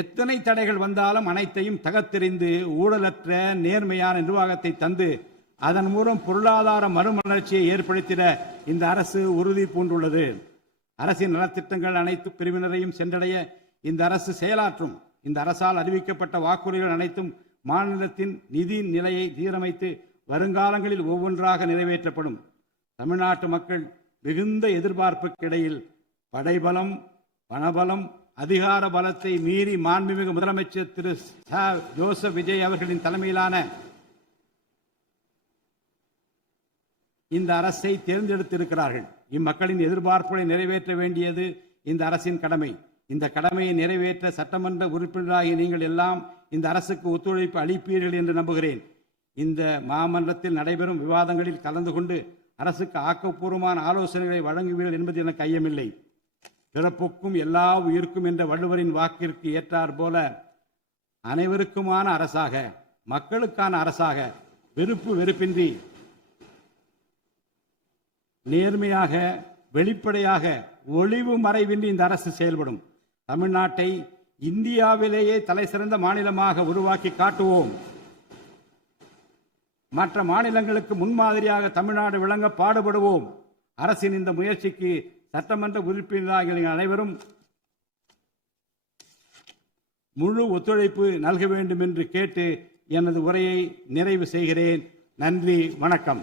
எத்தனை தடைகள் வந்தாலும் அனைத்தையும் தகர்த்தெறிந்து ஊழலற்ற நேர்மையான நிர்வாகத்தை தந்து அதன் மூலம் பொருளாதார மறுமலர்ச்சியை ஏற்படுத்திட இந்த அரசு உறுதி பூண்டுள்ளது. அரசின் நலத்திட்டங்கள் அனைத்து பிரிவினரையும் சென்றடைய இந்த அரசு செயலாற்றும். இந்த அரசால் அறிவிக்கப்பட்ட வாக்குறுதிகள் அனைத்தும் மாநிலத்தின் நிதி நிலையை சீரமைத்து வருங்காலங்களில் ஒவ்வொன்றாக நிறைவேற்றப்படும். தமிழ்நாட்டு மக்கள் மிகுந்த எதிர்பார்ப்புக்கு இடையில் படைபலம், பணபலம், அதிகார பலத்தை மீறி மாண்புமிகு முதலமைச்சர் திரு ஜோசப் விஜய் அவர்களின் தலைமையிலான இந்த அரசை தேர்ந்தெடுத்திருக்கிறார்கள். இம்மக்களின் எதிர்பார்ப்புகளை நிறைவேற்ற வேண்டியது இந்த அரசின் கடமை. இந்த கடமையை நிறைவேற்ற சட்டமன்ற உறுப்பினராகிய நீங்கள் எல்லாம் இந்த அரசுக்கு ஒத்துழைப்பு அளிப்பீர்கள் என்று நம்புகிறேன். இந்த மாமன்றத்தில் நடைபெறும் விவாதங்களில் கலந்து கொண்டு அரசுக்கு ஆக்கப்பூர்வமான ஆலோசனைகளை வழங்குவீர்கள் என்பது எனக்கு ஐயமில்லை. பிறப்புக்கும் எல்லா உயிருக்கும் என்ற வள்ளுவரின் வாக்கிற்கு ஏற்றார் போல அனைவருக்குமான அரசாக, மக்களுக்கான அரசாக, வெறுப்பின்றி நேர்மையாக, வெளிப்படையாக, ஒளிவு மறைவின்றி இந்த அரசு செயல்படும். தமிழ்நாட்டை இந்தியாவிலேயே தலை சிறந்த மாநிலமாக உருவாக்கி காட்டுவோம். மற்ற மாநிலங்களுக்கு முன்மாதிரியாக தமிழ்நாடு விளங்க பாடுபடுவோம். அரசின் இந்த முயற்சிக்கு சட்டமன்ற உறுப்பினர்கள் அனைவரும் முழு ஒத்துழைப்பு நல்க வேண்டும் என்று கேட்டு எனது உரையை நிறைவு செய்கிறேன். நன்றி, வணக்கம்.